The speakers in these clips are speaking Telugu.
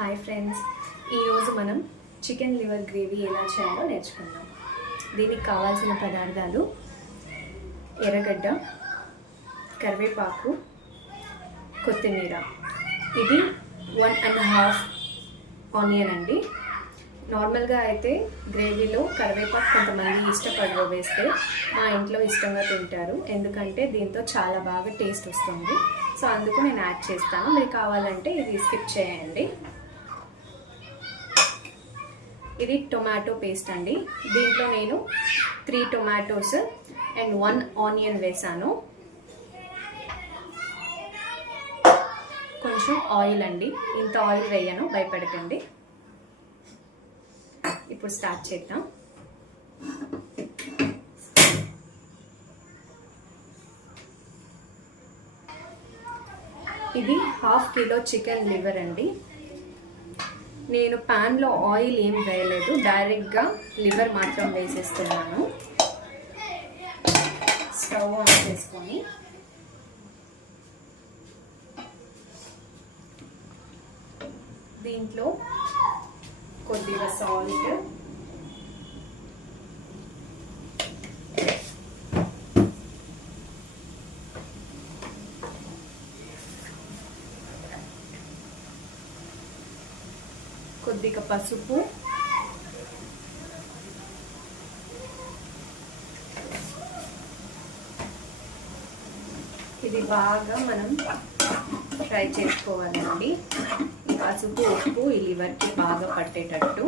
హాయ్ ఫ్రెండ్స్, ఈరోజు మనం చికెన్ లివర్ గ్రేవీ ఎలా చేయాలో నేర్చుకుందాం. దీనికి కావాల్సిన పదార్థాలు: ఎర్రగడ్డ, కరివేపాకు, కొత్తిమీర. ఇది 1.5 ఆనియన్ అండి. నార్మల్గా అయితే గ్రేవీలో కరివేపాకు కొంతమంది ఇష్టపడరు వేస్తే, మా ఇంట్లో ఇష్టంగా తింటారు, ఎందుకంటే దీంతో చాలా బాగా టేస్ట్ వస్తుంది. సో అందుకు నేను యాడ్ చేస్తాను. మీరు కావాలంటే ఇది స్కిప్ చేయండి. ఇది టొమాటో పేస్ట్ అండి. దీంట్లో నేను 3 టొమాటోస్ అండ్ 1 ఆనియన్ వేసాను. కొంచెం ఆయిల్ అండి, ఇంత ఆయిల్ వేయను, భయపడకండి. ఇప్పుడు స్టార్ట్ చేద్దాం. ఇది 1/2 కిలో చికెన్ లివర్ అండి. నేను ప్యాన్లో ఆయిల్ ఏం వేయలేదు, డైరెక్ట్గా లివర్ మాత్రం వేసేస్తున్నాను. స్టవ్ ఆన్ చేసుకొని దీంట్లో కొద్దిగా సాల్ట్, కొద్దిగా పసుపు, ఇది బాగా మనం ఫ్రై చేసుకోవాలండి. ఈ పసుపు ఉప్పు ఈ లివర్కి బాగా పట్టేటట్టు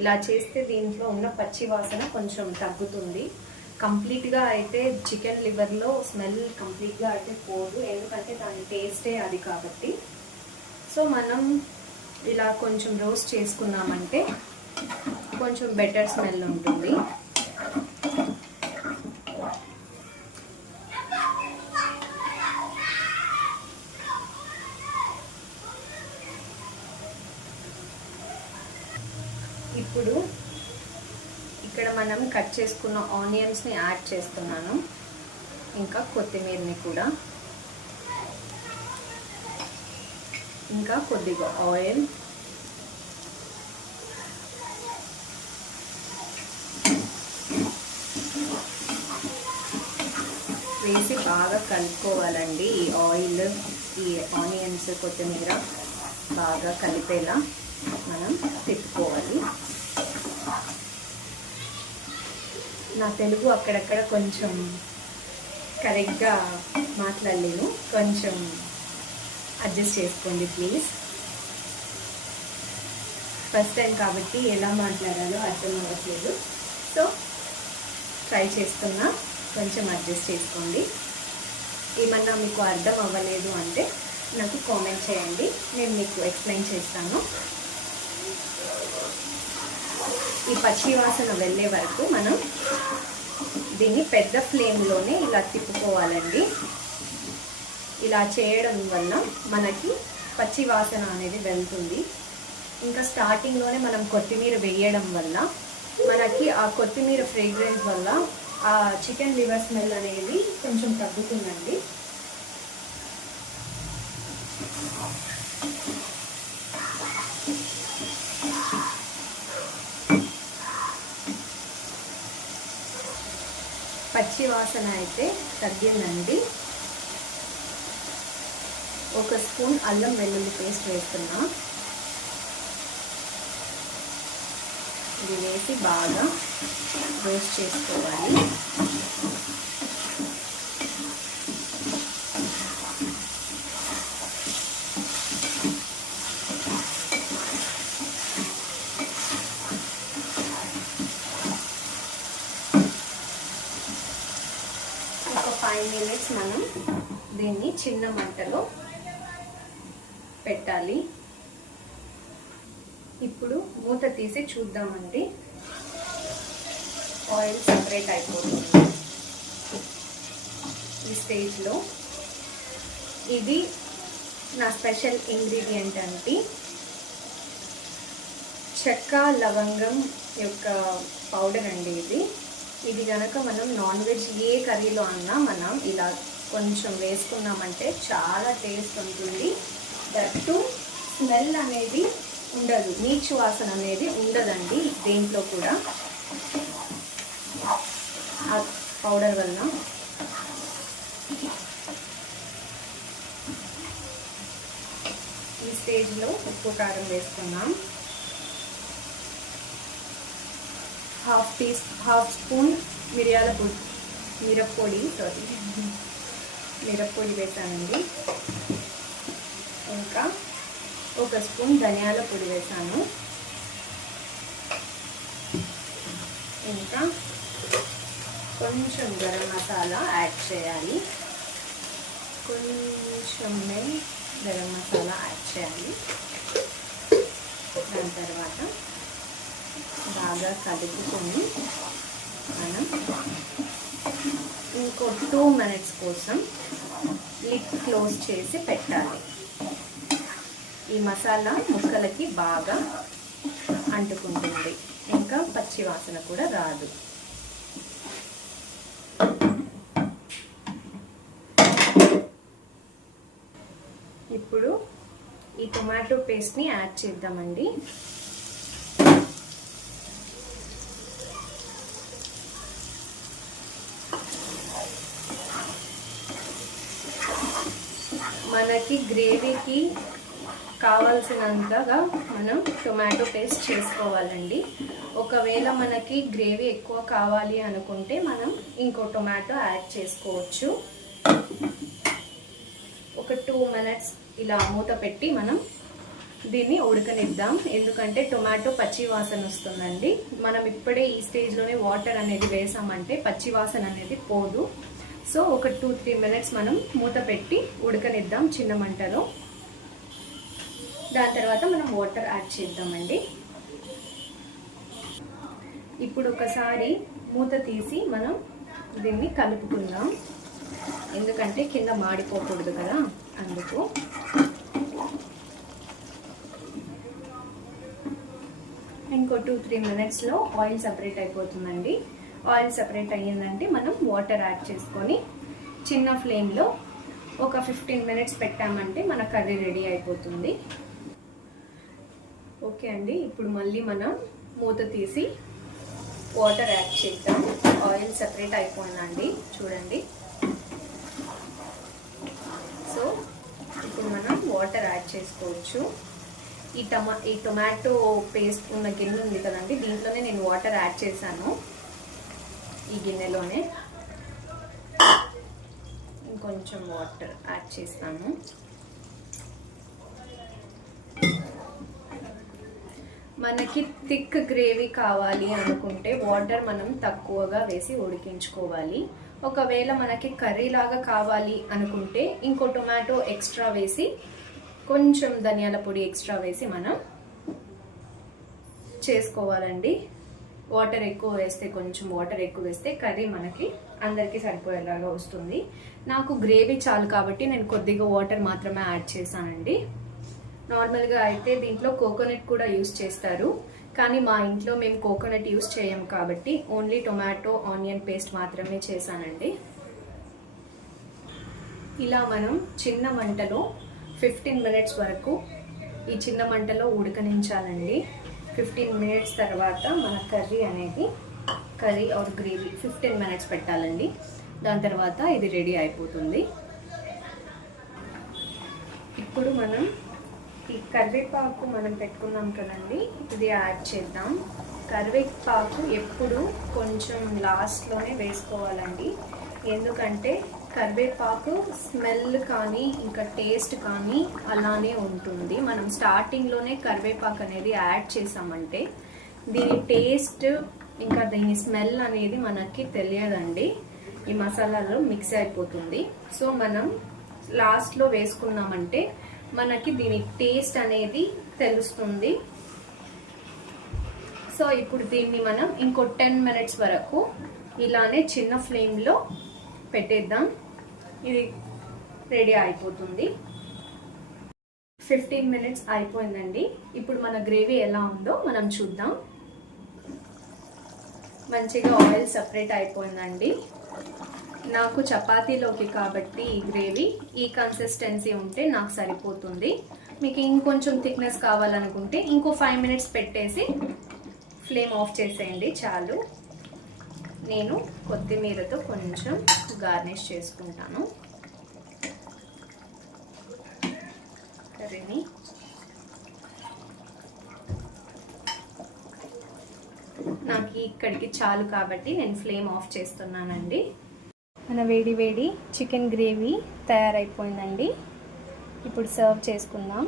ఇలా చేస్తే దీంట్లో ఉన్న పచ్చి వాసన కొంచెం తగ్గుతుంది. కంప్లీట్గా అయితే చికెన్ లివర్లో స్మెల్ కంప్లీట్గా అయితే పోదు, ఎందుకంటే దాని టేస్టే అది కాబట్టి. సో మనం ఇలా కొంచెం రోస్ట్ చేసుకున్నామంటే కొంచెం బెటర్ స్మెల్ ఉంటుంది. ఇప్పుడు ఇక్కడ మనం కట్ చేసుకున్న ఆనియన్స్ని యాడ్ చేస్తున్నాను, ఇంకా కొత్తిమీరని కూడా, ఇంకా కొద్దిగా ఆయిల్, వేసి బాగా కలుపుకోవాలండి. ఈ ఆయిల్, ఈ ఆనియన్స్, కొత్తిమీర బాగా కలిపేలా మనం తిప్పుకోవాలి. నా తెలుగు అక్కడక్కడ కొంచెం కరెక్ట్గా మాట్లాడలేను, కొంచెం అడ్జస్ట్ చేసుకోండి ప్లీజ్. ఫస్ట్ టైం కాబట్టి ఎలా మాట్లాడాలో అర్థం అవ్వట్లేదు, సో ట్రై చేస్తున్నా, కొంచెం అడ్జస్ట్ చేసుకోండి. ఏమన్నా మీకు అర్థం అవ్వలేదు అంటే నాకు కామెంట్ చేయండి, నేను మీకు ఎక్స్ప్లెయిన్ చేస్తాను. ఈ పచ్చి వాసన వెళ్ళే వరకు మనం దీన్ని పెద్ద ఫ్లేమ్లోనే ఇలా తిప్పుకోవాలండి. ఇలా చేయడం వల్ల మనకి పచ్చి వాసన అనేది వెళ్తుంది. ఇంకా స్టార్టింగ్లోనే మనం కొత్తిమీర వేయడం వల్ల మనకి ఆ కొత్తిమీర ఫ్రేగ్రెన్స్ వల్ల ఆ చికెన్ లివర్ స్మెల్ అనేది కొంచెం తగ్గుతుందండి. పచ్చి వాసన అయితే తగ్గిందండి. 1 స్పూన్ అల్లం వెల్లుల్లి పేస్ట్ వేస్తున్నా. ఇది వేసి బాగా రోస్ట్ చేసుకోవాలి. ఒక 5 మినిట్స్ మనం దీన్ని చిన్న మంటలో పెట్టాలి. ఇప్పుడు మూత తీసి చూద్దామండి. ఆయిల్ సపరేట్ అయిపోతుంది ఈ స్టేజ్లో. ఇది నా స్పెషల్ ఇంగ్రీడియంట్ అండి, చెక్క లవంగం యొక్క పౌడర్ అండి ఇది. ఇది కనుక మనం నాన్ వెజ్ ఏ కర్రీలో అన్నా మనం ఇలా కొంచెం వేసుకున్నామంటే చాలా టేస్ట్ ఉంటుంది. దట్టు స్మెల్ అనేది ఉండదు, నీచు వాసన అనేది ఉండదండి దేంట్లో కూడా ఆ పౌడర్ వల్ల. ఈ స్టేజ్లో ఉప్పు కారం వేసుకున్నాం. హాఫ్ స్పూన్ మిరప్పొడి వేసానండి. ఇంకా 1 స్పూన్ ధనియాల పొడి వేసాను. ఇంకా కొంచెం గరం మసాలా యాడ్ చేయాలి. గరం మసాలా యాడ్ చేయాలి. దాని తర్వాత బాగా కలుపుకొని మనం ఇంకో 2 మినిట్స్ కోసం లిడ్ క్లోజ్ చేసి పెట్టాలి. ఈ మసాలా ముక్కలకి బాగా అంటుకుంటుంది, ఇంకా పచ్చి వాసన కూడా రాదు. ఇప్పుడు ఈ టొమాటో పేస్ట్ని యాడ్ చేద్దామండి. మనకి గ్రేవీకి కావాల్సినంతగా మనం టొమాటో పేస్ట్ చేసుకోవాలండి. ఒకవేళ మనకి గ్రేవీ ఎక్కువ కావాలి అనుకుంటే మనం ఇంకో టొమాటో యాడ్ చేసుకోవచ్చు. ఒక 2 మినిట్స్ ఇలా మూత పెట్టి మనం దీన్ని ఉడకనిద్దాం. ఎందుకంటే టొమాటో పచ్చి వాసన వస్తుందండి. మనం ఇప్పుడే ఈ స్టేజ్లోనే వాటర్ అనేది వేసామంటే పచ్చి వాసన అనేది పోదు. సో ఒక 2-3 మినిట్స్ మనం మూత పెట్టి ఉడకనిద్దాం చిన్న మంటలో. దాని తర్వాత మనం వాటర్ యాడ్ చేద్దామండి. ఇప్పుడు ఒకసారి మూత తీసి మనం దీన్ని కలుపుకుందాం, ఎందుకంటే కింద మాడిపోకూడదు కదా, అందుకు. ఇంకో 2-3 మినిట్స్లో ఆయిల్ సపరేట్ అయిపోతుందండి. ఆయిల్ సపరేట్ అయ్యిందంటే మనం వాటర్ యాడ్ చేసుకొని చిన్న ఫ్లేమ్లో ఒక 15 మినిట్స్ పెట్టామంటే మన కర్రీ రెడీ అయిపోతుంది. ఓకే అండి, ఇప్పుడు మళ్ళీ మనం మూత తీసి వాటర్ యాడ్ చేద్దాం. ఆయిల్ సపరేట్ అయిపోయిందండి, చూడండి. సో ఇప్పుడు మనం వాటర్ యాడ్ చేసుకోవచ్చు. ఈ టొమాటో పేస్ట్ ఉన్న గిన్నె ఉంది కదండి, దీంట్లోనే నేను వాటర్ యాడ్ చేశాను. ఈ గిన్నెలోనే ఇంకొంచెం వాటర్ యాడ్ చేస్తాను. మనకి థిక్ గ్రేవీ కావాలి అనుకుంటే వాటర్ మనం తక్కువగా వేసి ఉడికించుకోవాలి. ఒకవేళ మనకి కర్రీ లాగా కావాలి అనుకుంటే ఇంకో టొమాటో ఎక్స్ట్రా వేసి కొంచెం ధనియాల పొడి ఎక్స్ట్రా వేసి మనం చేసుకోవాలండి. వాటర్ ఎక్కువ వేస్తే, కొంచెం వాటర్ ఎక్కువ వేస్తే కర్రీ మనకి అందరికీ సరిపోయేలాగా వస్తుంది. నాకు గ్రేవీ చాలు కాబట్టి నేను కొద్దిగా వాటర్ మాత్రమే యాడ్ చేశానండి. నార్మల్గా అయితే దీంట్లో కోకోనట్ కూడా యూస్ చేస్తారు, కానీ మా ఇంట్లో మేము కోకోనట్ యూస్ చేయం కాబట్టి ఓన్లీ టొమాటో ఆనియన్ పేస్ట్ మాత్రమే చేశానండి. ఇలా మనం చిన్న మంటలో 15 మినిట్స్ వరకు ఈ చిన్న మంటలో ఉడకనించాలండి. 15 మినిట్స్ తర్వాత మన కర్రీ ఆర్ గ్రేవీ 15 మినిట్స్ పెట్టాలండి. దాని తర్వాత ఇది రెడీ అయిపోతుంది. ఇప్పుడు మనం ఈ కరివేపాకు మనం పెట్టుకున్నాం కదండి, ఇది యాడ్ చేద్దాం. కరివేపాకు ఎప్పుడు కొంచెం లాస్ట్లోనే వేసుకోవాలండి, ఎందుకంటే కరివేపాకు స్మెల్ కానీ ఇంకా టేస్ట్ కానీ అలానే ఉంటుంది. మనం స్టార్టింగ్లోనే కరివేపాకు అనేది యాడ్ చేసామంటే దీని టేస్ట్ ఇంకా దీని స్మెల్ అనేది మనకి తెలియదండి, ఈ మసాలాలో మిక్స్ అయిపోతుంది. సో మనం లాస్ట్లో వేసుకున్నామంటే మనకి దీని టేస్ట్ అనేది తెలుస్తుంది. సో ఇప్పుడు దీన్ని మనం ఇంకో 10 మినిట్స్ వరకు ఇలానే చిన్న ఫ్లేమ్లో పెట్టేద్దాం. ఇది రెడీ అయిపోతుంది. 15 మినిట్స్ అయిపోయిందండి. ఇప్పుడు మన గ్రేవీ ఎలా ఉందో మనం చూద్దాం. మంచిగా ఆయిల్ సపరేట్ అయిపోయిందండి. నాకు చపాతీలోకి కాబట్టి ఈ గ్రేవీ ఈ కన్సిస్టెన్సీ ఉంటే నాకు సరిపోతుంది. మీకు ఇంకొంచెం థిక్నెస్ కావాలనుకుంటే ఇంకో 5 మినిట్స్ పెట్టేసి ఫ్లేమ్ ఆఫ్ చేసేయండి చాలు. నేను కొత్తిమీరతో కొంచెం గార్నిష్ చేసుకుంటాను కర్రీని. నాకు ఇక్కడికి చాలు కాబట్టి నేను ఫ్లేమ్ ఆఫ్ చేస్తున్నానండి. మన వేడి వేడి చికెన్ గ్రేవీ తయారైపోయిందండి. ఇప్పుడు సర్వ్ చేసుకుందాం.